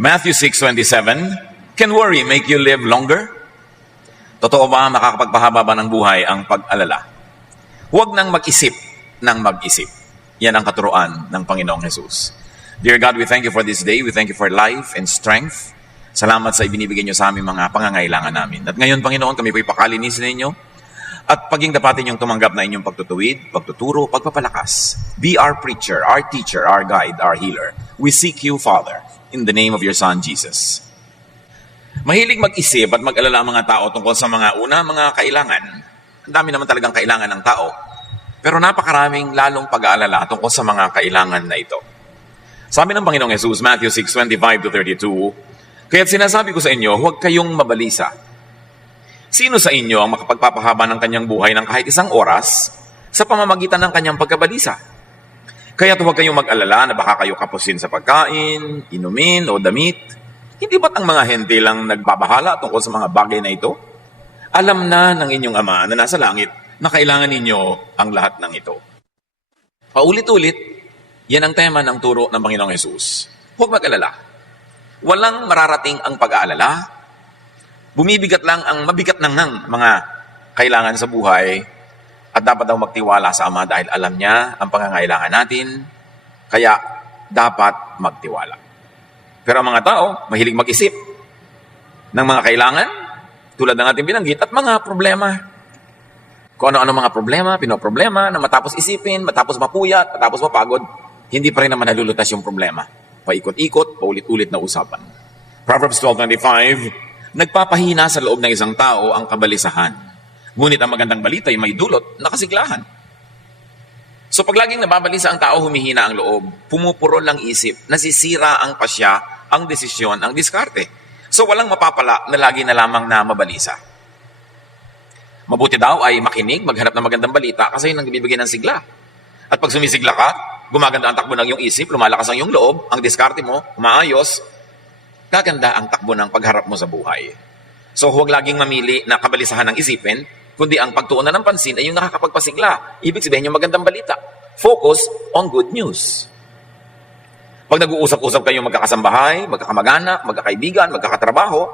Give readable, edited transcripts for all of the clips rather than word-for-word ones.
Matthew 6:27, can worry make you live longer? Totoo ba makakapagpahaba ba ng buhay ang pag-alala? Huwag nang mag-isip ng mag-isip. Yan ang katuruan ng Panginoong Jesus. Dear God, we thank you for this day. We thank you for life and strength. Salamat sa ibinibigay niyo sa aming mga pangangailangan namin. At ngayon, Panginoon, kami po'y pakalinisin ninyo at paging dapatin yung tumanggap na inyong pagtutuwid, pagtuturo, pagpapalakas. Be our preacher, our teacher, our guide, our healer. We seek you, Father, in the name of your Son, Jesus. Mahilig mag-isip at mag-alala ang mga tao tungkol sa mga mga kailangan. Ang dami naman talagang kailangan ng tao. Pero napakaraming lalong pag-aalala tungkol sa mga kailangan na ito. Sabi ng Panginoong Jesus, Matthew 6:25-32, kaya't sinasabi ko sa inyo, huwag kayong mabalisa. Sino sa inyo ang makapagpapahaba ng kanyang buhay ng kahit isang oras sa pamamagitan ng kanyang pagkabalisa? Kaya't huwag kayong mag-alala na baka kayo kapusin sa pagkain, inumin o damit. Hindi ba't ang mga hente lang nagbabahala tungkol sa mga bagay na ito? Alam na ng inyong Ama na nasa langit na kailangan ninyo ang lahat ng ito. Paulit-ulit, yan ang tema ng turo ng Panginoong Jesus. Huwag mag-alala. Walang mararating ang pag-aalala. Bumibigat lang ang mabigat ng mga kailangan sa buhay at dapat daw magtiwala sa Ama dahil alam niya ang pangangailangan natin, kaya dapat magtiwala. Pero ang mga tao, mahilig mag-isip ng mga kailangan, tulad ng ating binanggit, at mga problema. Kung ano-ano mga problema, pinoproblema, na matapos isipin, matapos mapuyat, matapos mapagod, hindi pa rin naman nalulutas yung problema. Paikot-ikot, paulit-ulit na usapan. Proverbs 12:25, nagpapahina sa loob ng isang tao ang kabalisahan. Ngunit ang magandang balita ay may dulot na kasiglahan. So pag laging nababalisa ang tao, humihina ang loob, pumupuro lang isip, nasisira ang pasya, ang desisyon, ang diskarte. So walang mapapala na lagi na lamang na mabalisa. Mabuti daw ay makinig, maghanap ng magandang balita kasi yun ang bibigay ng sigla. At pag sumisigla ka, gumaganda ang takbo ng iyong isip, lumalakas ang iyong loob, ang diskarte mo, umaayos, gaganda ang takbo ng pagharap mo sa buhay. So huwag laging mamili na kabalisahan ng isipin, kundi ang pagtuunan ng pansin ay yung nakakapagpasigla. Ibig sabihin yung magandang balita. Focus on good news. Pag nag-uusap-usap kayong magkakasambahay, magkakamag-anak, magkakaibigan, magkakatrabaho,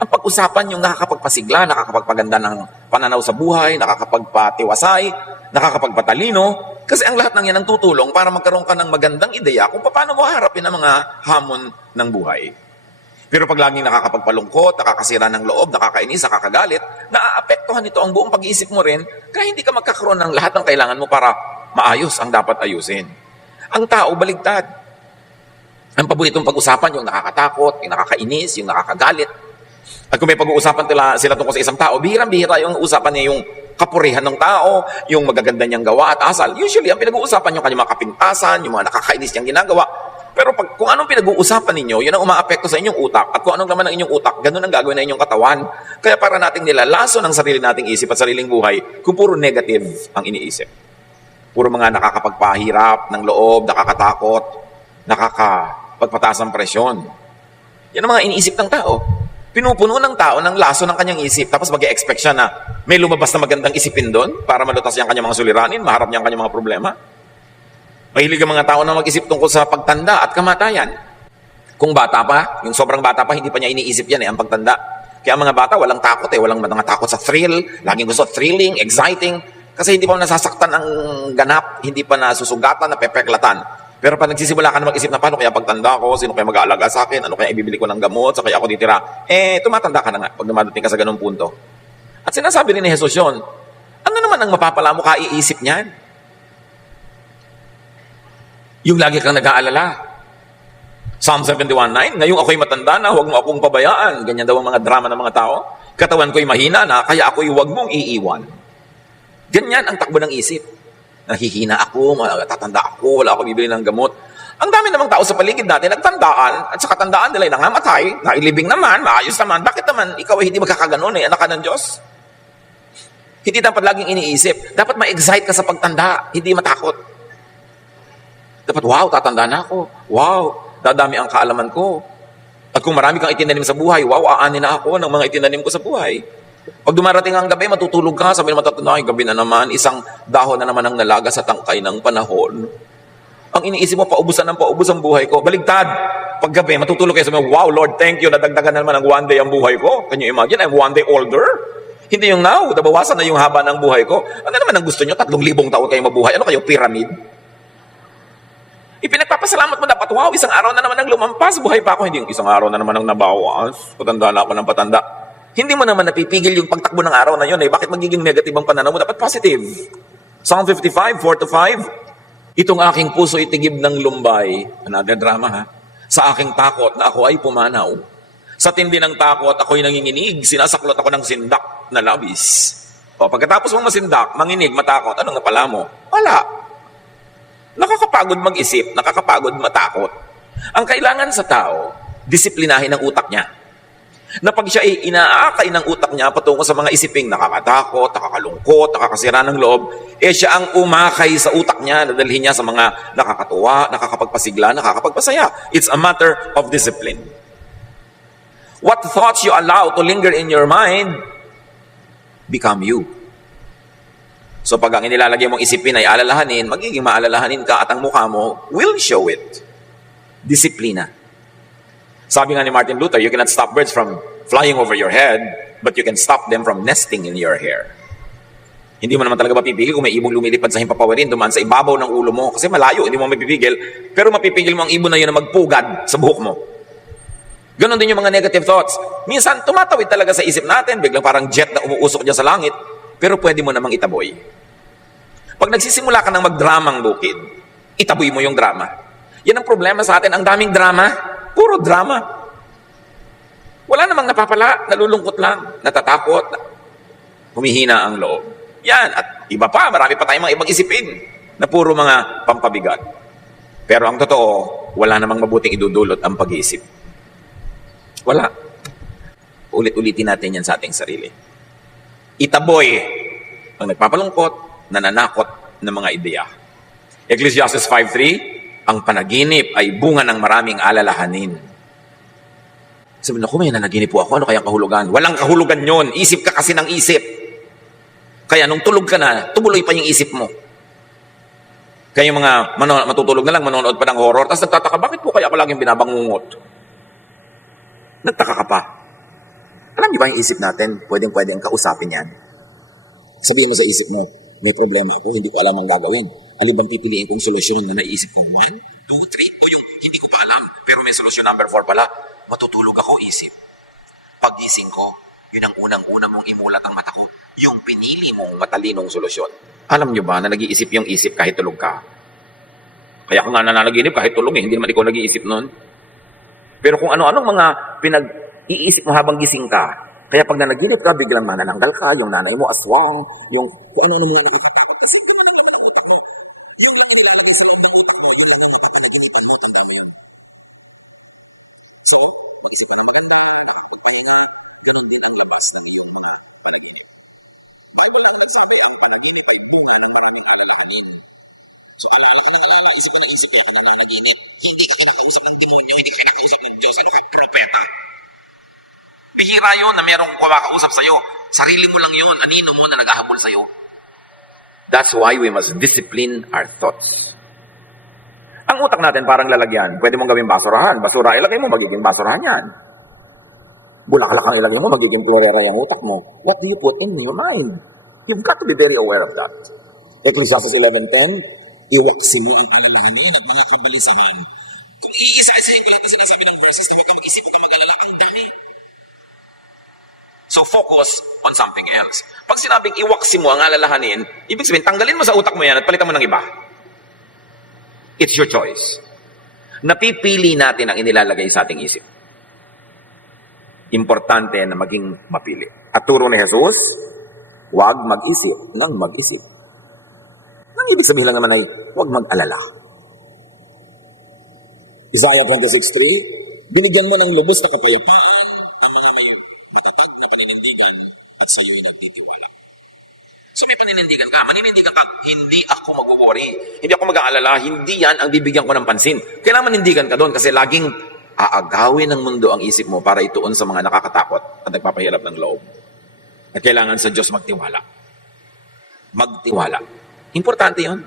ang pag-usapan yung nakakapagpasigla, nakakapagpaganda ng pananaw sa buhay, nakakapagpatiwasay, nakakapagpatalino, kasi ang lahat ng yan ang tutulong para magkaroon ka ng magandang ideya kung paano mo harapin ang mga hamon ng buhay. Pero pag laging nakakapagpalungkot, nakakasira ng loob, nakakainis, nakakagalit, naaapektuhan nito ang buong pag-iisip mo rin, kaya hindi ka magkakaroon ng lahat ng kailangan mo para maayos ang dapat ayusin. Ang tao, baligtad. Ang paboritong pag-usapan, yung nakakatakot, yung nakakainis, yung nakakagalit. At kung may pag-uusapan sila tungkol sa isang tao, bihirang-bihira yung usapan niya yung kapurihan ng tao, yung magaganda niyang gawa at asal. Usually, ang pinag-uusapan yung kanyang mga kapintasan, yung mga nakakainis niyang ginagawa. Pero kung anong pinag-uusapan ninyo, yun ang umaapekto sa inyong utak. At kung anong laman ng inyong utak, ganun ang gagawin ng inyong katawan. Kaya para nating nilalaso ng sarili nating isip at sariling buhay, kung puro negative ang iniisip. Puro mga nakakapagpahirap ng loob, nakakatakot, nakakapagpataas ng presyon. Yan ang mga iniisip ng tao. Pinupuno ng tao ng laso ng kanyang isip, tapos mag-e-expect siya na may lumabas na magandang isipin doon para malutas niya ang kanyang mga suliranin, maharap niya ang kanyang mga problema. Mahilig ang mga tao na mag-isip tungkol sa pagtanda at kamatayan. Kung bata pa, yung sobrang bata pa, hindi pa niya iniisip yan ang pagtanda. Kaya ang mga bata, walang takot walang mga takot sa thrill, laging gusto thrilling, exciting, kasi hindi pa nasasaktan ang ganap, hindi pa nasusugatan, napepeklatan. Pero pag nagsisimula ka na mag-isip na paano kaya pagtanda ko, sino kaya mag-aalaga sa akin, ano kaya ibibili ko ng gamot, sa kaya ako titira, tumatanda ka na nga pag dumadating ka sa ganung punto. At sinasabi rin ni Jesus yun, ano naman ang mapapala mo kaiisip niyan? Yung lagi kang nag-aalala. Psalm 71:9, ngayong ako'y matanda na, huwag mo akong pabayaan. Ganyan daw ang mga drama ng mga tao. Katawan ko'y mahina na, kaya ako'y huwag mong iiwan. Ganyan ang takbo ng isip. Nahihina ako, matatanda ako, wala ako bibili ng gamot. Ang dami namang tao sa paligid natin, nagtandaan, at sa katandaan nila ay nangamatay, nailibing naman, maayos naman. Bakit naman ikaw ay hindi magkakaganon anak ka ng Diyos? Hindi dapat laging iniisip. Dapat ma-excite ka sa pagtanda, hindi matakot. Dapat, wow, tatanda na ako. Wow, dadami ang kaalaman ko. At kung marami kang itinanim sa buhay, wow, aanin na ako ng mga itinanim ko sa buhay. Pag dumarating ang gabi, matutulog ka, sabi naman tatanda, gabi na naman, isang dahon na naman ang nalaga sa tangkay ng panahon. Ang iniisip mo, paubusan ng paubos ang buhay ko. Baligtad. Paggabi, matutulog kayo sa mga, wow, Lord, thank you. Nadagdagan na naman ng one day ang buhay ko. Can you imagine? I'm one day older. Hindi yung now. Nabawasan na yung haba ng buhay ko. Ano naman ang gusto nyo? 3,000 taon kayo mabuhay. Ano kayo, pyramid? Ipinagpapasalamat mo dapat, wow, isang araw na naman ang lumampas. Buhay pa ako. Hindi yung isang araw na naman ang nabawas. Patanda na ako ng patanda. Hindi mo naman napipigil yung pagtakbo ng araw na yun. Bakit magiging negative ang pananaw mo? Dapat positive. Psalm 55, 4-5. Itong aking puso itigib ng lumbay. Another drama ha. Sa aking takot na ako ay pumanaw. Sa tindi ng takot, ako'y nanginginig. Sinasaklot ako ng sindak na labis. O pagkatapos mong masindak, manginig, matakot, anong napala mo? Wala. Nakakapagod mag-isip, nakakapagod matakot. Ang kailangan sa tao, disiplinahin ang utak niya. Na pag siya ay inaakay ng utak niya patungo sa mga isiping nakakatakot, nakakalungkot, nakakasira ng loob, siya ang umakay sa utak niya, nadalhin niya sa mga nakakatuwa, nakakapagpasigla, nakakapagpasaya. It's a matter of discipline. What thoughts you allow to linger in your mind become you. So pag ang inilalagay mong isipin ay alalahanin, magiging maalalahanin ka at ang mukha mo will show it. Disiplina. Sabi nga ni Martin Luther, you cannot stop birds from flying over your head, but you can stop them from nesting in your hair. Hindi mo naman talaga mapipigil kung may ibong lumilipad sa himpapawirin, dumaan sa ibabaw ng ulo mo, kasi malayo, hindi mo mapipigil, pero mapipigil mo ang ibon na yun na magpugad sa buhok mo. Ganon din yung mga negative thoughts. Minsan, tumatawid talaga sa isip natin, biglang parang jet na umuusok dyan sa langit, pero pwede mo namang itaboy. Pag nagsisimula ka ng magdramang bukid, itaboy mo yung drama. Yan ang problema sa atin, ang daming drama. Puro drama. Wala namang napapala, nalulungkot lang, natatakot, humihina ang loob. Yan, at iba pa, marami pa tayong mga ibang isipin na puro mga pampabigat. Pero ang totoo, wala namang mabuting idudulot ang pag-iisip. Wala. Ulit-ulitin natin yan sa ating sarili. Itaboy ang nagpapalungkot, nananakot ng mga ideya. Ecclesiastes 5:3, ang panaginip ay bunga ng maraming alalahanin. Sabi na, may nanaginip po ako, ano kayang kahulugan? Walang kahulugan yon. Isip ka kasi ng isip. Kaya nung tulog ka na, tumuloy pa yung isip mo. Kaya yung mga matutulog na lang, manonood pa ng horror, tapos nagtataka, bakit po kaya ako laging binabangungot? Nagtaka ka pa. Alam niyo ba yung isip natin, pwedeng kausapin yan? Sabihin mo sa isip mo, may problema ako, hindi ko alam ang gagawin. Alin bang pipiliin kong solusyon na naisip ko? 1, 2, 3, o yung hindi ko pa alam, pero may solusyon number 4 pala. Matutulog ako, isip. Pag-gising ko, yun ang unang-una mong imulat ang mata ko, yung pinili mong matalinong solusyon. Alam nyo ba na nag-iisip yung isip kahit tulog ka? Kaya kung nga nananaginip kahit tulog hindi naman ikaw nag-iisip nun. Pero kung ano-anong mga pinag-iisip mo habang gising ka, kaya pag nanaginip ka, biglang manananggal ka, yung nanay mo aswang, yung kung ano-ano mga nakakatakot. Kasi naman ang laman ng utak mo. Yung mga kinilalaki sa loob ng utak mo, yun lang ang mapapanaginip ng utak mo ngayon. So, mag-isip ka na maganda, makapagpahinga, pero hindi naglabas ng iyong mga panaginip. Bible lang nagsabi, ang panaginip ay bunga ng maraming alalahanin. So, alala ka na alala, isip ka ng isip ka na nanaginip. Hindi ka kinakausap ng demonyo, hindi ka kinakausap ng Diyos. Ano ka, propeta? Bihira yun na merong kumakausap sa'yo. Sarili mo lang yun, anino mo na naghahabol sa'yo. That's why we must discipline our thoughts. Ang utak natin parang lalagyan. Pwede mong gawing basurahan. Basura, ilagay mo, magiging basurahan yan. Bulaklak ang ilagay mo, magiging florera yung utak mo. What do you put in your mind? You've got to be very aware of that. Ecclesiastes 11:10, iwaksi mo ang alalahanin at mga kabalisahan. Kung iisa-isahin ko lahat na sinasabi ng verses, huwag ka mag-isip, huwag ka mag-alala, ang dami. So focus on something else. Pag sinabing iwaksi mo ang alalahanin, ibig sabihin, tanggalin mo sa utak mo yan at palitan mo ng iba. It's your choice. Napipili natin ang inilalagay sa ating isip. Importante na maging mapili. At turo ni Jesus, huwag mag-isip ng mag-isip. Ang ibig sabihin lang naman ay, huwag mag-alala. Isaiah 26:3, binigyan mo ng lubos na kapayapaan ang mga may matatag na paninindigan at sa iyo'y nagtitiwala. So may paninindigan ka, maninindigan ka, hindi ako mag-worry, hindi ako mag-aalala, hindi yan ang bibigyan ko ng pansin. Kailangan manindigan ka doon kasi laging aagawin ng mundo ang isip mo para ituon sa mga nakakatakot at nagpapahirap ng loob. At kailangan sa Diyos magtiwala. Magtiwala. Importante yun.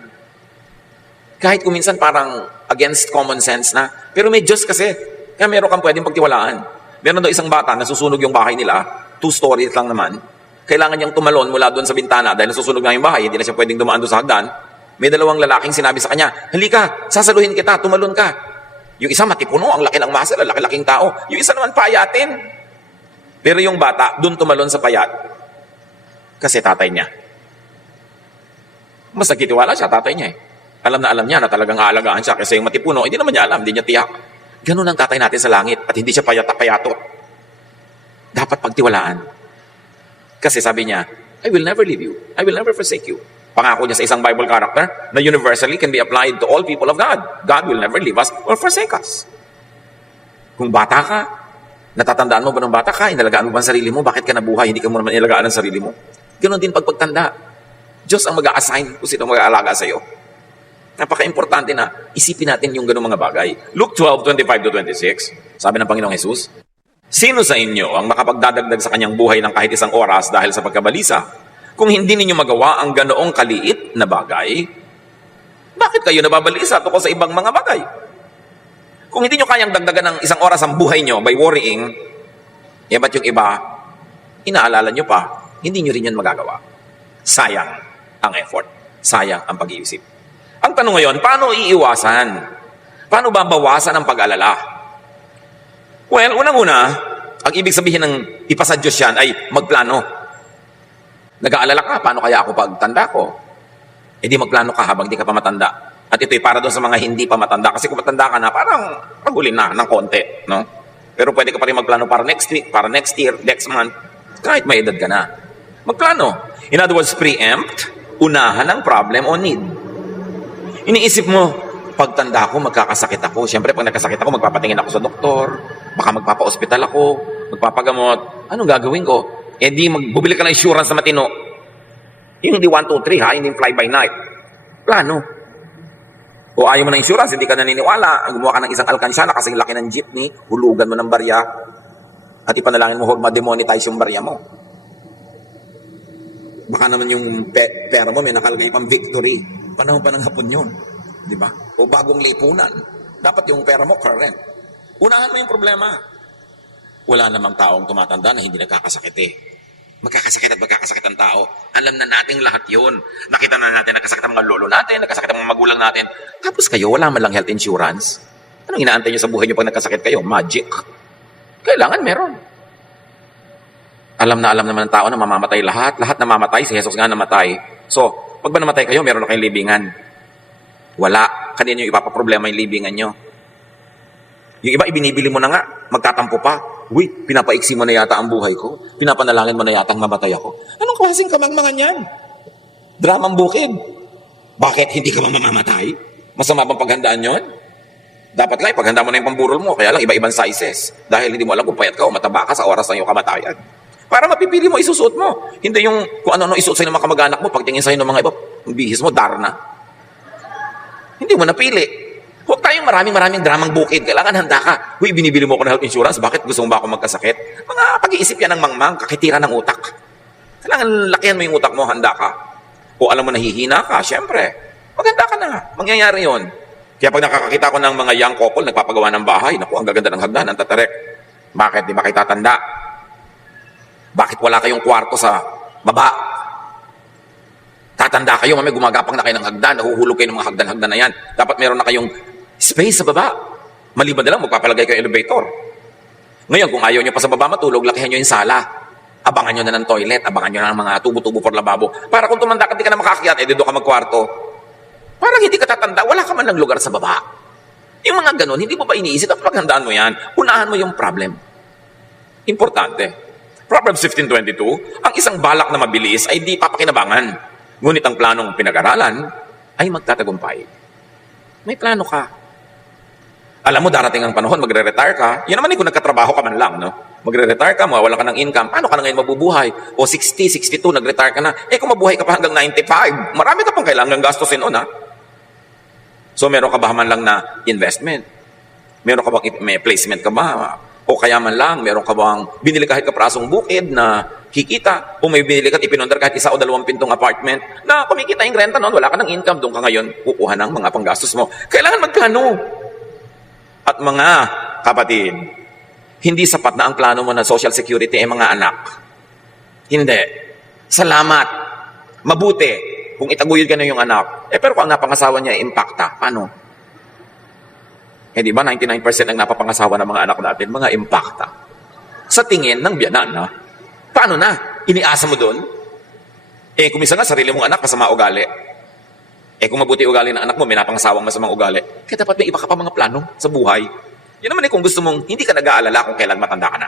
Kahit kung minsan parang against common sense na. Pero may Diyos kasi. Kaya meron kang pwedeng pagtiwalaan. Meron daw isang bata, nasusunog yung bahay nila. 2 stories lang naman. Kailangan niyang tumalon mula doon sa bintana dahil nasusunog na yung bahay. Hindi na siya pwedeng dumaan doon sa hagdan. May 2 lalaking sinabi sa kanya, halika, sasaluhin kita, tumalon ka. Yung isa matipuno, ang laki ng muscle, ang laki-laking tao. Yung isa naman payatin. Pero yung bata, doon tumalon sa payat. Kasi tatay niya. Mas nagtitiwala siya, tatay niya eh. Alam niya na talagang aalagaan siya kasi yung matipuno, hindi naman niya alam, hindi niya tiyak. Ganun ang tatay natin sa langit at hindi siya payatot. Dapat pagtiwalaan. Kasi sabi niya, I will never leave you. I will never forsake you. Pangako niya sa isang Bible character na universally can be applied to all people of God. God will never leave us or forsake us. Kung bata ka, natatandaan mo ba ng bata ka, inalagaan mo ba ang sarili mo? Bakit ka nabuhay? Hindi ka mo naman inalagaan ang sarili mo. Ganun din pagtanda. Diyos ang mag-a-assign kung sino mag-aalaga sa iyo. Napaka-importante na isipin natin yung ganung mga bagay. Luke 12:25-26, sabi ng Panginoong Jesus, sino sa inyo ang makapagdadagdag sa kanyang buhay ng kahit isang oras dahil sa pagkabalisa? Kung hindi ninyo magawa ang ganoong kaliit na bagay, bakit kayo nababalisa tungkol sa ibang mga bagay? Kung hindi nyo kayang dagdagan ng isang oras ang buhay nyo by worrying, ba't yung iba, inaalala nyo pa, hindi nyo rin yan magagawa. Sayang ang effort. Sayang ang pag-iisip. Ang tanong ngayon, paano iiwasan? Paano babawasan ang pag-alala? Well, unang-una, ang ibig sabihin ng ipasa Diyos yan ay magplano. Nag-aalala ka, paano kaya ako pagtanda ko? Di magplano ka habang di ka pa matanda. At ito'y para doon sa mga hindi pa matanda. Kasi kung matanda ka na, parang pagulin na ng konti. No? Pero pwede ka pa rin magplano para next week, para next year, next month. Kahit may edad ka na. Magplano. In other words, preempt, unahan ang problem o need. Iniisip mo, pagtanda ko, magkakasakit ako. Siyempre, pag nagkasakit ako, magpapatingin ako sa doktor. Baka magpapa-hospital ako, magpapagamot. Anong gagawin ko? Di magbubili ka ng insurance na matino. Yung hindi 1, 2, 3 ha, hindi fly by night. Plano. O ayaw mo ng insurance, hindi ka naniniwala. Gumawa ka ng isang alkansya na kasing laki ng jeepney, hulugan mo ng barya, at ipanalangin mo huwag ma-demonetize yung barya mo. Baka naman yung pera mo may nakalagay pang victory. Panahon pa ng hapon yun. Di ba? O bagong lipunan. Dapat yung pera mo current. Unahan mo yung problema. Wala namang taong tumatanda na hindi nagkakasakit eh. Magkakasakit at magkakasakit ang tao. Alam na nating lahat yun. Nakita na natin nagkasakit ang mga lolo natin, nagkasakit ang mga magulang natin. Tapos kayo, wala man lang health insurance. Anong inaantay nyo sa buhay nyo pag nagkasakit kayo? Magic. Kailangan meron. Alam naman ng tao na mamamatay lahat. Lahat namamatay. Si Jesus nga namatay. So, pag ba namatay kayo, meron na kayong libingan. Wala. Kanina yung ipapaproblema yung libingan nyo. Yung iba, ibinibili mo na nga. Magtatampo pa. Uy, pinapaiksi mo na yata ang buhay ko. Pinapanalangin mo na yata ang mamatay ako. Anong klaseng kamangmangan yan? Dramang bukid. Bakit hindi ka mamamatay? Masama bang paghandaan yon? Dapat nga, paghanda mo na yung pamburol mo. Kaya lang, iba-ibang sizes. Dahil hindi mo alam kung payat ka o mataba ka sa oras ng iyong kamatayan. Para mapipili mo, isusuot mo. Hindi yung kung ano-ano isuot sa'yo ng mga kamag-anak mo, pagtingin sa'yo ng mga iba, ang bihis mo, darna. Hindi mo napili. Huwag tayong maraming dramang bukid. Kailangan handa ka. Huy, binibili mo ako ng health insurance. Bakit gusto mo ba ako magkasakit? Mga pag-iisip yan ng mangmang, kakitira ng utak. Kailangan lakihan mo yung utak mo, handa ka. O alam mo, nahihina ka, syempre. Maghanda ka na. Mangyayari yon. Kaya pag nakakakita ko ng mga young couple, nagpapagawa ng bahay, naku, ang gaganda ng hagdan, ang tatarek. Bakit? Di ba kayo tatanda? Bakit wala kayong kwarto sa baba? Tatanda kayo, may gumagapang na kayo ng hagdan, nahuhulog kayo ng mga hagdan-hagdan na yan. Dapat meron na kayong space sa baba. Maliban na lang, magpapalagay kayo elevator. Ngayon, kung ayaw nyo pa sa baba matulog, lakihan nyo yung sala. Abangan nyo na ng toilet, abangan nyo na ng mga tubo-tubo for lababo. Para kung tumanda ka, di ka na makakyat, doon ka magkwarto. Parang hindi ka tatanda, wala ka man ng lugar sa baba. Yung mga ganun, hindi mo ba iniisip? Dapat paghandaan mo yan, unahan mo yung problem. Importante. Proverbs 15:22, ang isang balak na mabilis ay di papakinabangan. Ngunit ang planong pinag-aralan ay magtatagumpay. May plano ka. Alam mo, darating ang panahon, magre-retire ka. Yan naman kung nagkatrabaho ka man lang, no? Magre-retire ka, mawawala ka ng income. Paano ka na ngayon mabubuhay? O 60, 62, nag-retire ka na. Kung mabuhay ka pa hanggang 95, marami ka pang kailangan gastusin on, ha? So, meron ka ba man lang na investment? Meron ka bang may placement ka ba? O kaya man lang, meron ka bang binili kahit kaprasong bukid na kikita. Kung may binili ka at ipinundar kahit isa o dalawang pintong apartment, na kumikita yung renta noon, wala ka ng income, doon ka ngayon kukuha ng mga panggastos mo. Kailangan magplano. At mga kapatid, hindi sapat na ang plano mo na social security ay mga anak. Hindi. Salamat. Mabuti kung itaguyod ka na yung anak. Pero kung ang napangasawa niya ay impacta, paano? Di ba 99% ang napapangasawa ng mga anak natin, mga impacta. Sa tingin ng biyanan, ha? Paano na? Iniasa mo doon? Kung minsan nga, sarili mong anak, masama ugali. Kung mabuti ugali ng anak mo, may napangasawang masamang ugali. Kaya dapat may iba ka pa mga plano sa buhay. Yun naman kung gusto mong, hindi ka nag-aalala kung kailan matanda ka na.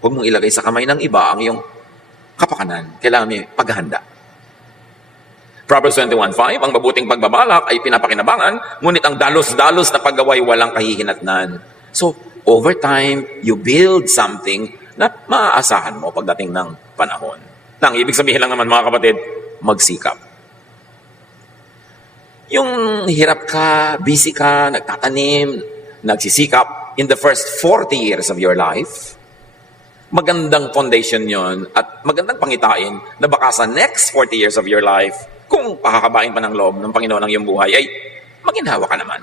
Huwag mong ilagay sa kamay ng iba ang iyong kapakanan. Kailangan may paghahanda. Proverbs 21:5, ang mabuting pagbabalak ay pinapakinabangan, ngunit ang dalos-dalos na paggaway walang kahihinatnan. So, over time, you build something na maaasahan mo pagdating ng panahon. Nang ibig sabihin lang naman mga kapatid, magsikap. Yung hirap ka, busy ka, nagtatanim, nagsisikap in the first 40 years of your life, magandang foundation yon at magandang pangitain na baka sa next 40 years of your life, kung pakakabain pa ng loob ng Panginoon ang iyong buhay, ay maginhawa ka naman.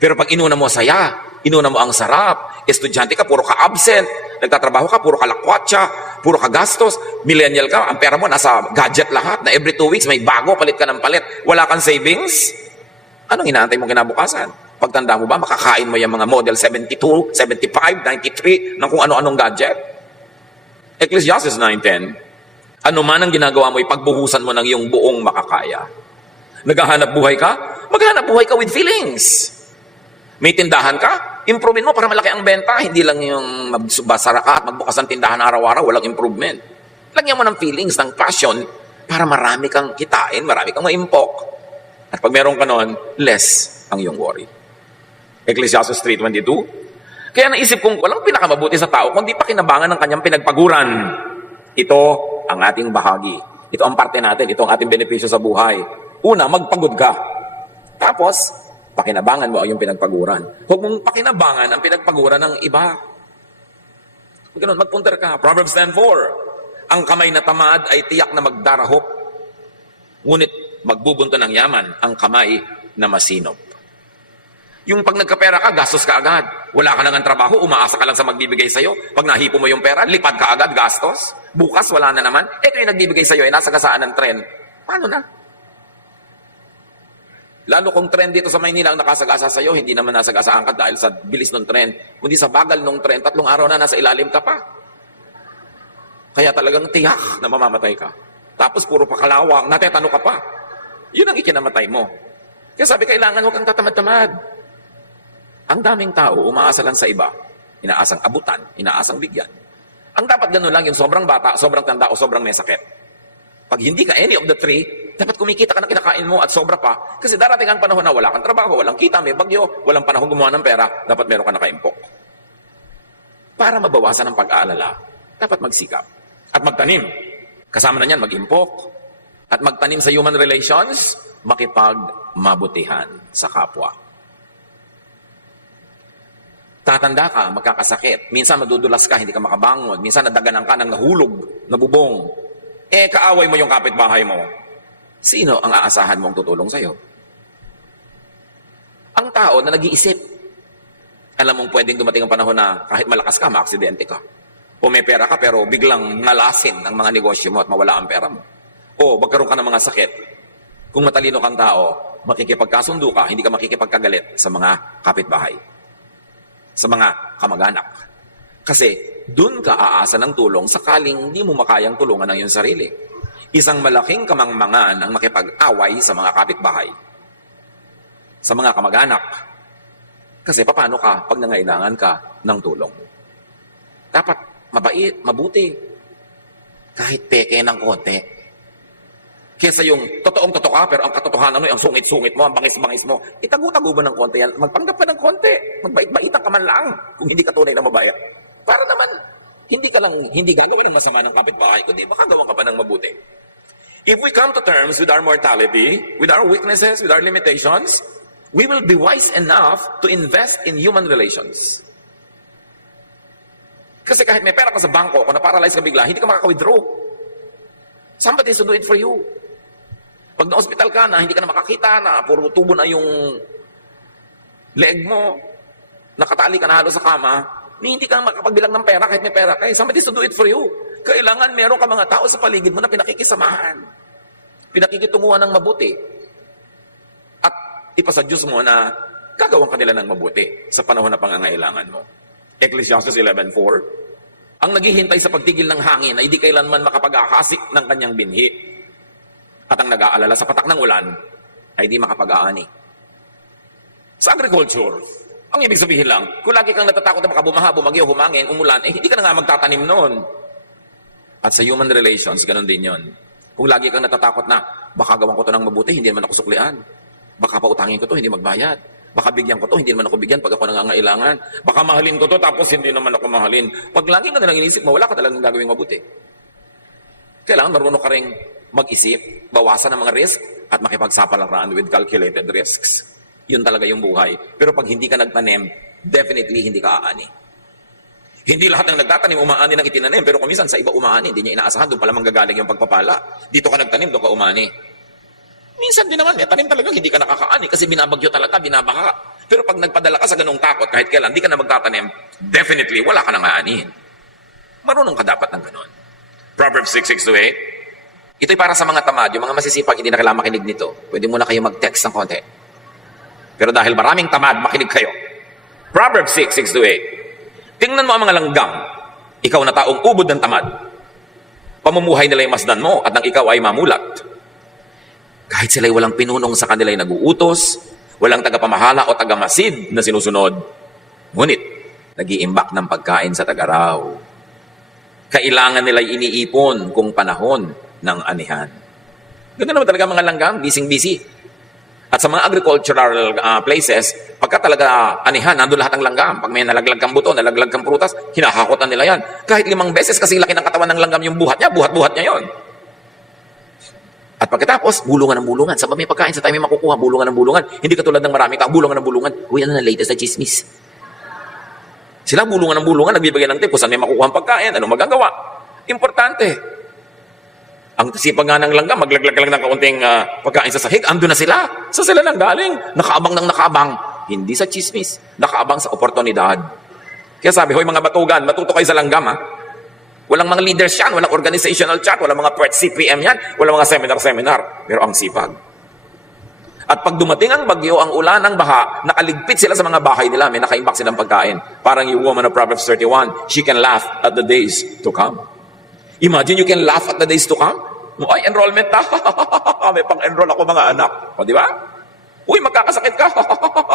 Pero pag inuna mo saya, inuna mo ang sarap, estudyante ka, puro ka absent, nagtatrabaho ka, puro ka lakwatsa, puro ka gastos, millennial ka, ang pera mo nasa gadget lahat, na every 2 weeks may bago, palit ka ng palit, wala kang savings, anong inaantay mo kinabukasan? Pagtanda mo ba, makakain mo yung mga model 72, 75, 93, ng kung ano-anong gadget? Ecclesiastes 9:10, ano man ang ginagawa mo, ipagbuhusan mo ng iyong buong makakaya. Naghahanap buhay ka? Maghanap buhay ka with feelings. May tindahan ka? Improvein mo para malaki ang benta. Hindi lang yung magbasara ka at magbukas ang tindahan araw-araw, walang improvement. Lagyan mo ng feelings, ng passion, para marami kang kitain, marami kang maimpok. At pag meron ka noon, less ang iyong worry. Ecclesiastes 3:22, kaya naisip kong walang pinakamabuti sa tao kundi pakinabangan ng kanyang pinagpaguran. Ito ang ating bahagi. Ito ang parte natin. Ito ang ating benepisyo sa buhay. Una, magpagod ka. Tapos, pakinabangan mo ang iyong pinagpaguran. Huwag mong pakinabangan ang pinagpaguran ng iba. Ganun, magpunter ka. Proverbs 10:4, ang kamay na tamad ay tiyak na magdarahop. Ngunit magbubunto ng yaman ang kamay na masinop. Yung pag nagkapera ka, gastos ka agad. Wala ka lang ang trabaho, umaasa ka lang sa magbibigay sa'yo. Pag nahipo mo yung pera, lipad ka agad, gastos. Bukas, wala na naman. Ito yung nagbibigay sa'yo, nasa gasaan ng tren. Paano na? Lalo kung tren dito sa Maynila ang nakasagasa sa'yo, hindi naman nasagasaan ka dahil sa bilis ng tren. Kundi sa bagal ng tren, 3 araw na nasa ilalim ka pa. Kaya talagang tiyak na mamamatay ka. Tapos puro pa kalawang, natetano ka pa. Yun ang ikinamatay mo. Kaya sabi, kailangan huwag kang tatamad-tamad. Ang daming tao, umaasa lang sa iba. Inaasang abutan, inaasang bigyan. Ang dapat ganun lang yung sobrang bata, sobrang tanda, o sobrang may sakit. Pag hindi ka any of the three, dapat kumikita ka ng kinakain mo at sobra pa. Kasi darating ang panahon na wala kang trabaho, walang kita, may bagyo, walang panahon gumawa ng pera, dapat meron ka nakaimpok. Para mabawasan ang pag-aalala, dapat magsikap at magtanim. Kasama na niyan, mag-impok. At magtanim sa human relations, makipagmabutihan sa kapwa. Tatanda ka, magkakasakit. Minsan madudulas ka, hindi ka makabangon. Minsan nadaganan ka ng nahulog, nabubong. Kaaway mo yung kapitbahay mo. Sino ang aasahan mong tutulong sa'yo? Ang tao na nag-iisip. Alam mong pwedeng dumating ang panahon na kahit malakas ka, maaksidente ka. O may pera ka pero biglang malasin ang mga negosyo mo at mawala ang pera mo. O magkaroon ka ng mga sakit. Kung matalino kang tao, makikipagkasundo ka, hindi ka makikipagkagalit sa mga kapitbahay. Sa mga kamag-anak. Kasi doon ka aasa ng tulong sakaling hindi mo makayang tulungan ang iyong sarili. Isang malaking kamangmangan ang makipag-away sa mga kapitbahay. Sa mga kamag-anak. Kasi paano ka pag nangailangan ka ng tulong? Dapat mabait, mabuti. Kahit peke ng konti. Kesa yung totoong totoo ka, pero ang katotohanan mo, ang sungit-sungit mo, ang bangis-bangis mo, itago-tago mo ng konti yan. Magpanggap ka ng konti. Magbait-baitan ka man lang kung hindi ka tunay na mabait. Para naman, hindi gagawa ng masama ng kapitbahay, kundi makagawa ka pa ng mabuti. If we come to terms with our mortality, with our weaknesses, with our limitations, we will be wise enough to invest in human relations. Kasi kahit may pera ka sa bangko, kung na-paralyze ka bigla, hindi ka makaka-withdraw. Somebody has to do it for you. Pag na-hospital ka na, hindi ka na makakita na, puro tubo na yung leg mo, nakatali ka na halos sa kama, hindi ka makapagbilang ng pera kahit may pera ka. Somebody has to do it for you. Kailangan meron ka mga tao sa paligid mo na pinakikisamahan. Pinakikitunguhan ng mabuti. At ipasa Diyos mo na gagawin ka nila ng mabuti sa panahon na pangangailangan mo. Ecclesiastes 11:4, ang naghihintay sa pagtigil ng hangin ay di kailanman makapag-ahasik ng kanyang binhi. At ang nag-aalala sa patak ng ulan ay di makapag-aani. Sa agriculture, ang ibig sabihin lang, kung lagi kang natatakot na baka bumaha, bumagyo, humangin, umulan, hindi ka na nga magtatanim noon. At sa human relations, ganun din yon. Kung lagi kang natatakot na, baka gawan ko to ng mabuti, hindi naman ako suklian. Baka pautangin ko to, hindi magbayad. Baka bigyan ko to, hindi naman ako bigyan pag ako nangangailangan. Baka mahalin ko to, tapos hindi naman ako mahalin. Pag lagi ka nalang inisip mo, wala ka talagang gagawing mabuti. Kailangan marunong ka rin mag-isip, bawasan ang mga risk, at makipagsapalaran with calculated risks. Yun talaga yung buhay. Pero pag hindi ka nagtanim, definitely hindi ka aani. Hindi lahat ng nagtatanim umaani ng itinanim, pero kung minsan sa iba umaani, hindi niya inaasahan, doon pala manggagaling yung pagpapala. Dito ka nagtanim, doon ka umaani. Minsan din naman, may tanim talaga, hindi ka nakakaani kasi binabagyo talaga, binabaha. Pero pag nagpadala ka sa ganung takot, kahit kailan, hindi ka na magtatanim, definitely wala ka nang aanihin. Marunong ka dapat ng ganun. Proverbs 6:6-8. Ito'y para sa mga tamad, yung mga masisipag, hindi na kailangan makinig nito. Pwede muna kayo mag-text ng konti. Pero dahil maraming tamad, makinig kayo. Proverbs 6:6-8. Tingnan mo ang mga langgam. Ikaw na taong ubod ng tamad. Pamumuhay nila yung masdan mo at nang ikaw ay mamulat. Kahit sila'y walang pinunong sa kanila ay naguutos, walang tagapamahala o tagamasid na sinusunod. Ngunit, nag-iimbak ng pagkain sa tagaraw. Kailangan nila'y iniipon kung panahon ng anihan. Ganda naman talaga mga langgam, busy-busy. At sa mga agricultural places, pagka talaga anihan, nandun lahat ng langgam. Pag may nalaglag kang buto, nalaglag kang prutas, hinahakotan nila yan. Kahit 5 beses kasi laki ng katawan ng langgam yung buhat niya yon. At pagkatapos, bulungan ng bulungan. Sa may pagkain, sa tayo may makukuha, bulungan ng bulungan. Hindi katulad ng maraming tao, bulungan ng bulungan. Uy, ano na latest na chismis? Sila bulungan ng bulungan, nagbibigay ng tip, kung saan may makukuha ang pagkain, ano magagawa. Importante. Ang sipag nga ng langgam, maglaglag lang ng kaunting pagkain sa sahig, ando na sila. Sa sila lang galing. Nakaabang ng nakaabang. Hindi sa chismis. Nakaabang sa oportunidad. Kaya sabi, hoy mga batugan, matuto kayo sa langgam ha. Walang mga leaders yan, walang organizational chart, walang mga PERT CPM yan, walang mga seminar. Pero ang sipag. At pag dumating ang bagyo, ang ulan, ang baha, nakaligpit sila sa mga bahay nila, may nakaimbak silang pagkain. Parang yung woman of Proverbs 31, she can laugh at the days to come. Imagine you can laugh at the days to come. Ay, enrollment na. May pang-enroll ako mga anak. O, di ba? Uy, magkakasakit ka.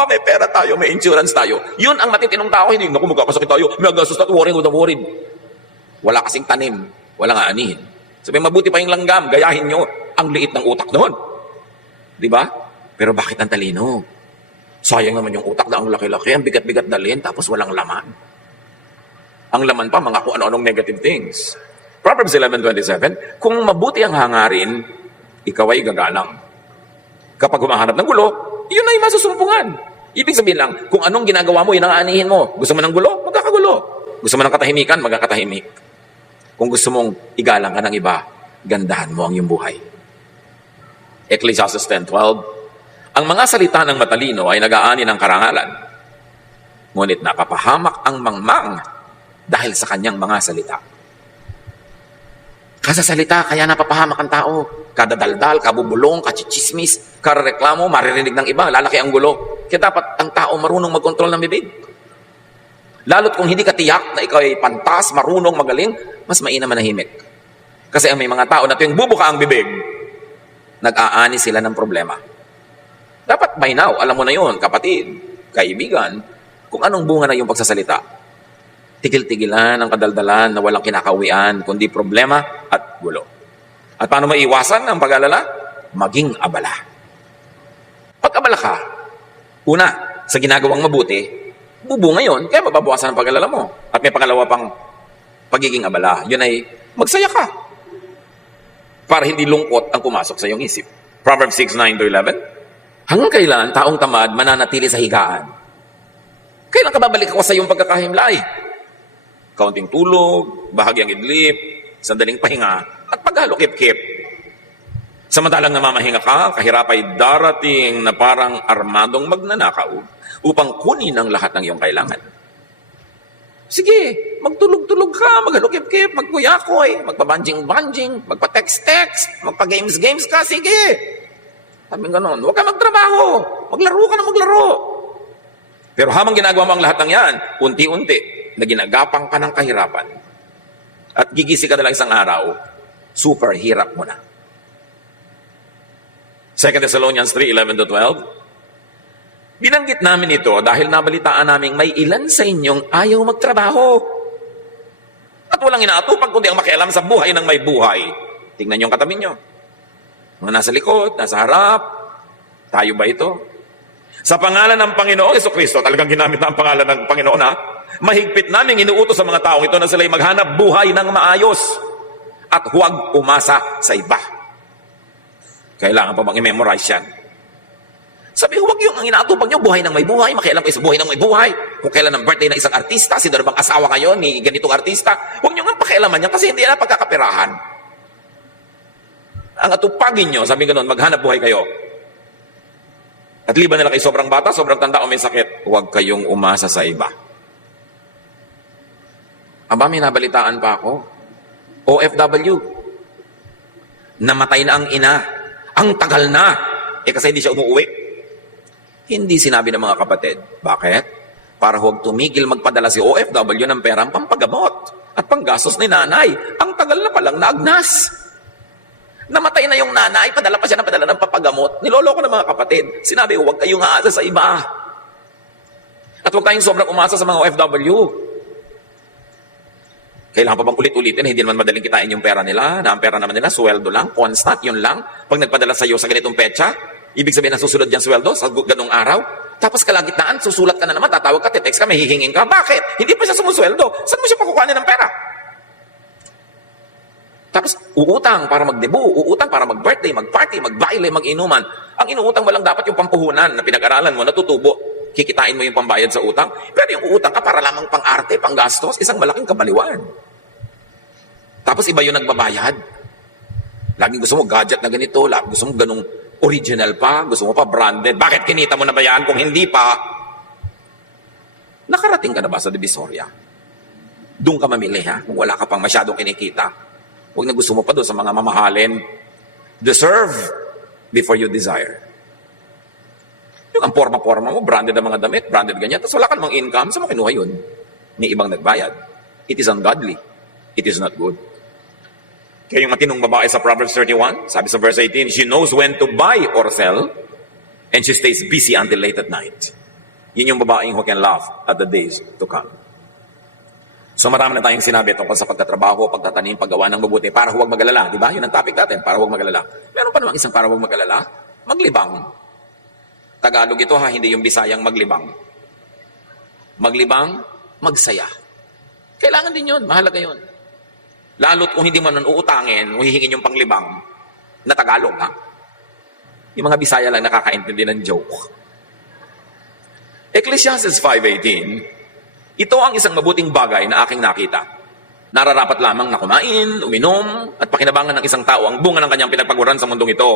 May pera tayo, may insurance tayo. Yun ang matitinong tao. Hindi, naku, magkakasakit tayo. May agastos na, worried. Wala kasing tanim. Walang aanihin. Sabi, mabuti pa yung langgam. Gayahin nyo. Ang liit ng utak doon. Di ba? Pero bakit ang talino? Sayang naman yung utak na ang laki-laki. Ang bigat-bigat dalhin, tapos walang laman. Ang laman pa, mga kung ano-anong negative things. Proverbs 11:27, kung mabuti ang hangarin, ikaw ay gagalang. Kapag humahanap ng gulo, yun ay masusumpungan. Ibig sabihin lang, kung anong ginagawa mo, yun ang aanihin mo. Gusto mo ng gulo? Magkakagulo. Gusto mo ng katahimikan? Magkakatahimik. Kung gusto mong igalang ka ng iba, gandahan mo ang iyong buhay. Ecclesiastes 10:12, ang mga salita ng matalino ay nag-aani ng karangalan. Ngunit napapahamak ang mangmang dahil sa kanyang mga salita. Kasasalita, kaya napapahamak ang tao. Kadadaldal, kabubulong, kachichismis, karareklamo, maririnig ng iba, lalaki ang gulo. Kaya dapat ang tao marunong magkontrol ng bibig. Lalo't kung hindi ka tiyak na ikaw ay pantas, marunong, magaling, mas mainam manahimik. Kasi ang may mga tao na tuwing bubuka ang bibig, nag-aani sila ng problema. Dapat by now, alam mo na yun, kapatid, kaibigan, kung anong bunga na yung pagsasalita. Tigil-tigilan ang kadaldalan na walang kinakawian, kundi problema at gulo. At paano maiwasan ang pag-alala? Maging abala. Pag-abala ka, una, sa ginagawang mabuti, bubunga yun, kaya mababawasan ang pag-alala mo. At may pangalawa pang pagiging abala. Yun ay, magsaya ka. Para hindi lungkot ang pumasok sa iyong isip. Proverbs 6:9-11, hanggang kailan taong tamad mananatili sa higaan? Kailan ka babalik ako sa iyong pagkakahimlay? Kaunting tulog, bahagyang idlip, sandaling pahinga, at paghalo-kip-kip. Samantalang namamahinga ka, kahirap ay darating na parang armadong magnanakaw upang kunin ang lahat ng iyong kailangan. Sige, magtulog-tulog ka, maghalo-kip-kip, magkuyakoy, magpabanjing-banjing, magpa-text-text, magpa-games-games ka, sige. Sabi ganon, huwag ka magtrabaho, maglaro ka na maglaro. Pero habang ginagawa mo ang lahat ng yan, unti-unti, na ginagapang ka ng kahirapan, at gigising ka na lang isang araw, super hirap mo na. 2 Thessalonians 3:11-12. Binanggit namin ito dahil nabalitaan namin may ilan sa inyong ayaw magtrabaho. At walang inaatupag kundi ang makialam sa buhay ng may buhay. Tingnan niyo ang katabi niyo. Mga nasa likod, nasa harap. Tayo ba ito? Sa pangalan ng Panginoong Jesucristo, talagang ginamit na ang pangalan ng Panginoon ha, mahigpit namin inuutos sa mga taong ito na sila'y maghanap buhay ng maayos at huwag umasa sa iba. Kailangan pa bang i-memorize yan? Sabi, huwag yung ang inaatupag nyo, buhay ng may buhay, makialam kayo sa buhay ng may buhay. Kung kailan ang birthday ng isang artista, sino na bang asawa kayo ni ganitong artista, huwag nyo nga pakialaman yan kasi hindi na pagkakapirahan. Ang atupagin nyo, sabi ganun, maghanap buhay kayo. At liban nila kayo sobrang bata, sobrang tanda o may sakit, huwag kayong umasa sa iba. Aba, may nabalitaan pa ako. OFW. Namatay na ang ina. Ang tagal na. Kasi hindi siya umuwi. Hindi sinabi ng mga kapatid. Bakit? Para huwag tumigil magpadala si OFW ng perang pampagamot at panggastos ni nanay. Ang tagal na palang naagnas. Namatay na yung nanay, padala pa siya ng padala ng pampagamot. Niloloko ng mga kapatid. Sinabi, huwag kayong aasa sa iba. At huwag tayong sobrang umasa sa mga OFW. Kailangan pa bang ulit-ulitin, hindi naman madaling kitain yung pera nila, na ang pera naman nila, sweldo lang, constant, yun lang. Pag nagpadala sa iyo sa ganitong petsa, ibig sabihin na susunod yan sweldo sa ganung araw, tapos kalagitnaan, susulat ka na naman, tatawag ka, text ka, may hihingin ka. Bakit? Hindi pa siya sumusweldo. Saan mo siya pakukuhanin ng pera? Tapos, uutang para magdebu, uutang para mag-birthday, mag-party, mag-baile, mag-inuman. Ang inuutang mo lang dapat yung pampuhunan na pinag-aralan mo, natutubo. Kikitain mo yung pambayad sa utang. Pero yung uutang ka para lamang pang-arte, pang-gastos, isang malaking kabaliwan. Tapos iba yung nagbabayad. Laging gusto mo gadget na ganito, gusto mo ganung original pa, gusto mo pa branded. Bakit kinita mo na ba yan? Kung hindi pa, nakarating ka na ba sa Divisoria? Doon ka mamili ha, kung wala ka pang masyadong kinikita. Huwag na gusto mo pa doon sa mga mamahalin. Deserve before you desire. Yung ang forma-forma mo, branded ang mga damit, branded ganyan, tapos wala ka namang income, saan mo kinuha yun? May ibang nagbayad. It is ungodly. It is not good. Kaya yung matinong babae sa Proverbs 31, sabi sa verse 18, she knows when to buy or sell, and she stays busy until late at night. Yun yung babaeng who can laugh at the days to come. So marami na tayong sinabi tungkol sa pagtatrabaho, pagtatanim, paggawa ng mabuti, para huwag mag-alala. Di ba? Yun ang topic natin, para huwag mag-alala. Meron pa namang isang para huwag mag-alala, maglibang. Tagalog ito ha, hindi yung Bisayang maglibang. Maglibang, magsaya. Kailangan din yun, mahalaga yun. Lalo't kung hindi mo nun uutangin, hihingin yung panglibang na Tagalog ha. Yung mga Bisaya lang nakakaintindi ng joke. Ecclesiastes 5:18, ito ang isang mabuting bagay na aking nakita. Nararapat lamang na kumain, uminom, at pakinabangan ng isang tao ang bunga ng kanyang pinagpaguran sa mundong ito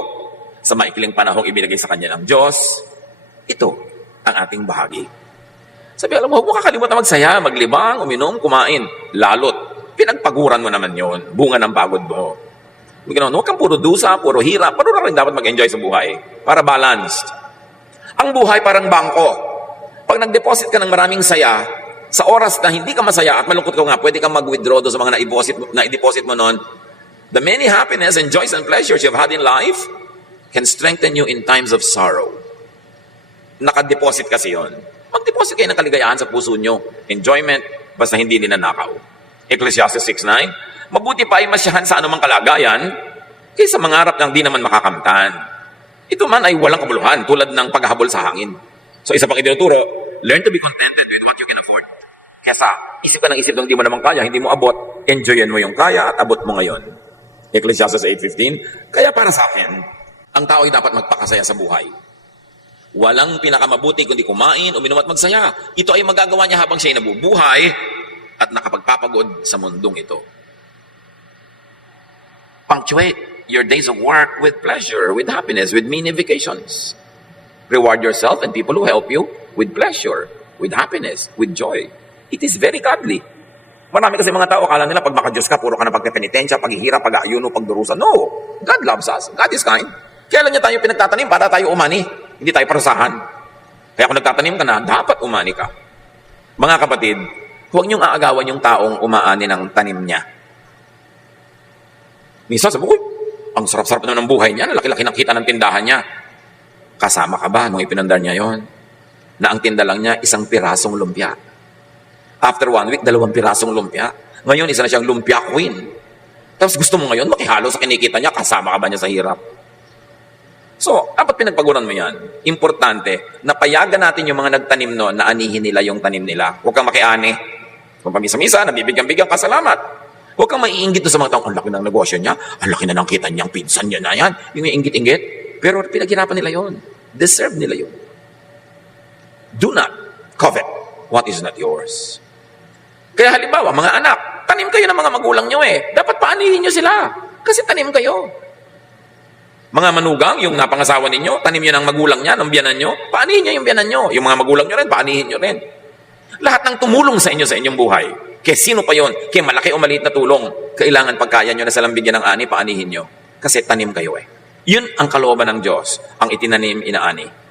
sa maikling panahong ibinigay sa kanya ng Diyos. Ito ang ating bahagi. Sabi, alam mo, huwag mo kakalimutan magsaya, maglibang, uminom, kumain. Lalot, pinagpaguran mo naman yon, bunga ng pagod mo. Huwag kang puro dusa, puro hirap, pero rin dapat mag-enjoy sa buhay. Para balanced. Ang buhay parang bangko. Pag nag-deposit ka ng maraming saya, sa oras na hindi ka masaya at malungkot ka nga, pwede kang mag-withdraw doon sa mga na-deposit mo noon. The many happiness and joys and pleasures you've had in life can strengthen you in times of sorrow. Naka-deposit kasi yon. Mag-deposit kayo ng kaligayahan sa puso nyo. Enjoyment, basta hindi ninanakaw. Ecclesiastes 6:9, mabuti pa ay masyahan sa anumang kalagayan kaysa mangarap ng di naman makakamtan. Ito man ay walang kabuluhan tulad ng paghahabol sa hangin. So isa pang itinuturo, learn to be contented with what you can afford. Kesa isip ka ng isip ng di mo naman kaya, hindi mo abot, enjoyin mo yung kaya at abot mo ngayon. Ecclesiastes 8:15, kaya para sa akin, ang tao ay dapat magpakasaya sa buhay. Walang pinakamabuti kundi kumain, uminom at magsaya. Ito ay magagawa niya habang siya ay nabubuhay at nakapagpapagod sa mundong ito. Punctuate your days of work with pleasure, with happiness, with mini vacations. Reward yourself and people who help you with pleasure, with happiness, with joy. It is very godly. Marami kasi mga tao, akala nila pag maka-Diyos ka, puro ka ng pagpepenitensya, paghihirap, pag-aayuno, pagdurusa. No! God loves us. God is kind. Kaya lang niya tayo pinagtatanim para tayo umani. Hindi tayo parusahan. Kaya kung nagtatanim ka na, dapat umani ka. Mga kapatid, huwag niyong aagawan yung taong umaani ng tanim niya. Minsan sabi ko, ang sarap-sarap na ng buhay niya, laki-laki ng kita ng tindahan niya. Kasama ka ba nung ipinandar niya yon? Na ang tinda lang niya, isang pirasong lumpia. After 1 week, 2 pirasong lumpia. Ngayon, isa na siyang lumpia queen. Tapos gusto mo ngayon, makihalo sa kinikita niya, kasama ka ba niya sa hirap? So, dapat pinagpaguran mo yan. Importante, napayagan natin yung mga nagtanim no, na anihin nila yung tanim nila. Huwag kang makiani. Kung pamisa-misa, nabibigyan-bigyan ka, salamat. Huwag kang maiinggit sa mga taong, ang laki ng negosyo niya, ang laki na ng kita niyang pinsan niya na yan. Yung inggit-inggit. Pero pinaghirapan nila yon. Deserve nila yon. Do not covet what is not yours. Kaya halimbawa, mga anak, tanim kayo ng mga magulang nyo eh. Dapat paanihin nyo sila. Kasi tanim kayo. Mga manugang, yung napangasawa ninyo, tanim nyo ng magulang niya, ng biyanan nyo, paanihin nyo yung biyanan nyo. Yung mga magulang nyo rin, paanihin nyo rin. Lahat ng tumulong sa inyo sa inyong buhay. Kaya sino pa yon? Kaya malaki o maliit na tulong, kailangan pagkaya nyo na salang bigyan ng ani, paanihin nyo. Kasi tanim kayo eh. Yun ang kalooban ng Diyos, ang itinanim, inaani.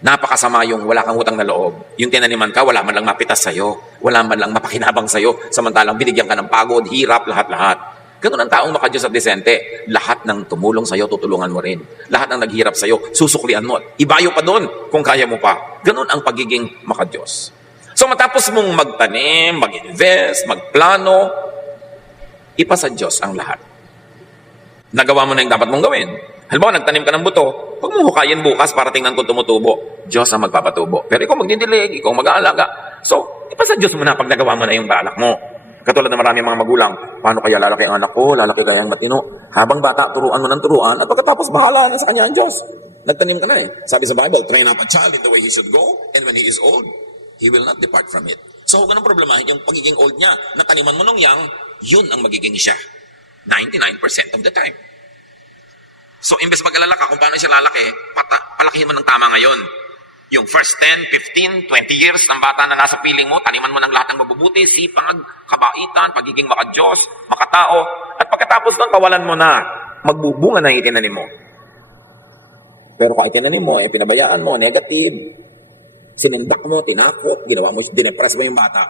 Napakasama yung wala kang utang na loob. Yung tinaniman ka, wala man lang mapitas sa'yo. Wala man lang mapakinabang sa'yo. Samantalang binigyan ka ng pagod, hirap, lahat-lahat. Ganun ang taong makadiyos at disente. Lahat ng tumulong sa'yo, tutulungan mo rin. Lahat ng naghirap sa'yo, susuklian mo. Ibayo pa doon kung kaya mo pa. Ganun ang pagiging makadiyos. So matapos mong magtanim, mag-invest, magplano, ipasa Diyos ang lahat. Nagawa mo na yung dapat mong gawin. Halimbawa, nagtanim ka ng buto, huwag mo hukayin bukas para tingnan kung tumutubo. Diyos ang magpapatubo. Pero ikaw magdidilig, ikaw mag-aalaga. So, ipasa Diyos mo na pag nagawa mo na yung balak mo. Katulad ng maraming mga magulang, paano kaya lalaki ang anak ko, lalaki kaya ang matino? Habang bata, turuan mo ng turuan, at pagkatapos bahala na sa kanya ang Diyos. Nagtanim ka na eh. Sabi sa Bible, train up a child in the way he should go, and when he is old, he will not depart from it. So, huwag ka nang problemahin yung pagiging old niya. Nataniman mo nung young, yun ang magiging siya. 99% of the time. So, imbes mag-alala ka kung paano siya lalaki, palakihin mo ng tama ngayon. Yung first 10, 15, 20 years ng bata na nasa piling mo, taniman mo ng lahat ng mabubuti, sipag, kabaitan, pagiging makadiyos, makatao, at pagkatapos ng kawalan mo na, magbubunga na yung itinanim mo. Pero kung itinanim mo, pinabayaan mo, negative, sinindak mo, tinakot, ginawa mo, dinepress mo yung bata,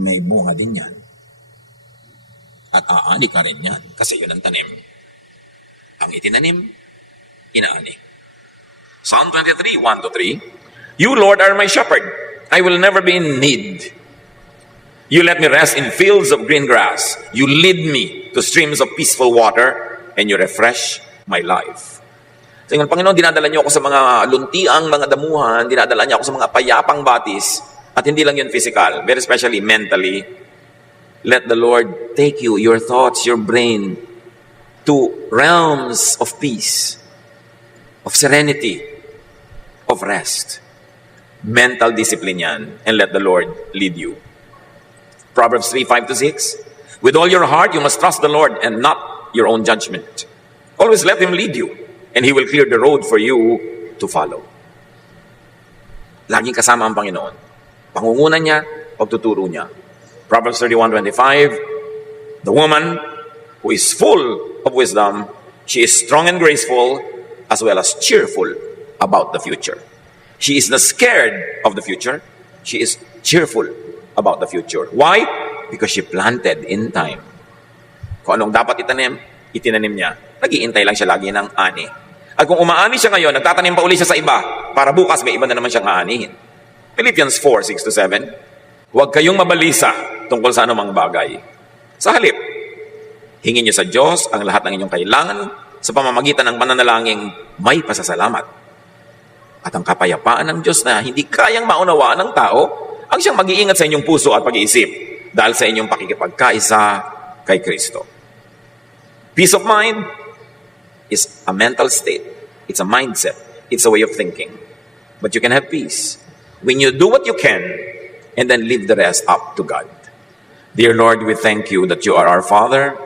may bunga din yan. At aani ka rin yan, kasi yun ang tanim. Ang itinanim, inaani. Psalm 23, 1-3. You, Lord, are my shepherd. I will never be in need. You let me rest in fields of green grass. You lead me to streams of peaceful water, and you refresh my life. So, yung Panginoon, dinadala niyo ako sa mga luntiang mga damuhan, dinadala niyo ako sa mga payapang batis, at hindi lang yun physical, very especially mentally. Let the Lord take you, your thoughts, your brain, to realms of peace, of serenity, of rest. Mental discipline yan, and let the Lord lead you. Proverbs 3, 5-6. With all your heart, you must trust the Lord and not your own judgment. Always let Him lead you, and He will clear the road for you to follow. Laging kasama ang Panginoon. Pangungunan niya, pagtuturo niya. Proverbs 31:25. The woman who is full of wisdom, she is strong and graceful, as well as cheerful about the future. She is not scared of the future. She is cheerful about the future. Why? Because she planted in time. Kung anong dapat itinanim niya. Nag-iintay lang siya lagi ng ani. At kung umaani siya ngayon, nagtatanim pa uli siya sa iba, para bukas may iba na naman siyang aanihin. Philippians 4, 6-7. Huwag kayong mabalisa tungkol sa anumang bagay. Sa halip, hingin niyo sa Diyos ang lahat ng inyong kailangan sa pamamagitan ng pananalangin may pasasalamat. At ang kapayapaan ng Diyos na hindi kayang maunawaan ng tao, ang siyang mag-iingat sa inyong puso at pag-iisip dahil sa inyong pakikipagkaisa kay Kristo. Peace of mind is a mental state. It's a mindset. It's a way of thinking. But you can have peace when you do what you can and then leave the rest up to God. Dear Lord, we thank you that you are our Father,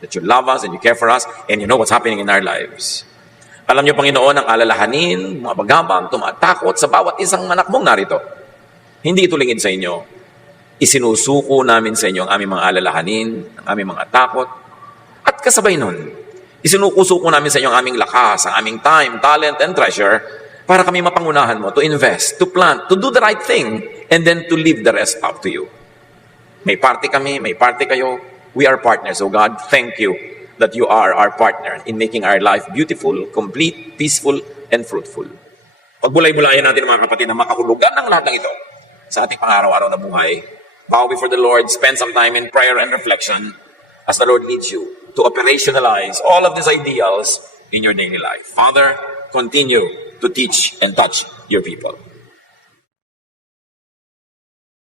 that you love us and you care for us, and you know what's happening in our lives. Alam niyo, Panginoon, ang alalahanin, mga bagabang, tumatakot sa bawat isang anak mong narito. Hindi ito lingid sa inyo. Isinusuko namin sa inyo ang aming mga alalahanin, ang aming mga takot, at kasabay nun, isinukusuko namin sa inyo ang aming lakas, ang aming time, talent, and treasure para kami mapangunahan mo to invest, to plant, to do the right thing, and then to leave the rest up to you. May party kami, may party kayo. We are partners. So God, thank you that you are our partner in making our life beautiful, complete, peaceful, and fruitful. Pagbulay-bulayan natin mga kapatid na makahulugan ng lahat ng ito sa ating pang-araw-araw na buhay. Bow before the Lord, spend some time in prayer and reflection as the Lord leads you to operationalize all of these ideals in your daily life. Father, continue to teach and touch your people.